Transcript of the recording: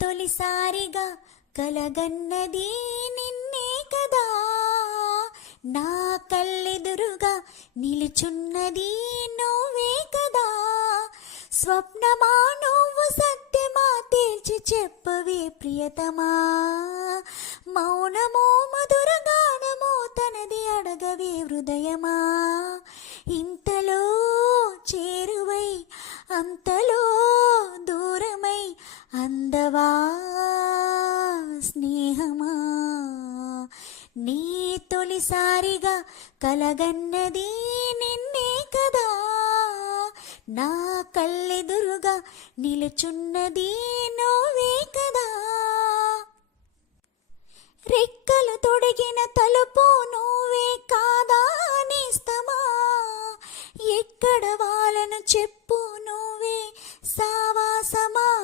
తొలిసారిగా కలగన్నది నిన్నే కదా, నా కళ్ళెదురుగా నిలుచున్నది నువ్వే కదా. స్వప్నమా నువ్వు సత్యమా తేల్చి చెప్పవే ప్రియతమా, మౌనమో మధుర గానమో తనది అడగవే హృదయమా. ఇంతలో చేరువై అంతలో దూరమై అందవా స్నేహమా, నీ తొలిసారిగా కలగన్నది నిన్నే కదా, నా కళ్ళెదురుగా నిలుచున్నది నువ్వే కదా. రెక్కలు తొడిగిన తలుపు నువ్వే కాదా నేస్తమా, ఎక్కడ వాళ్ళను చెప్పు నువ్వే సావాసమా.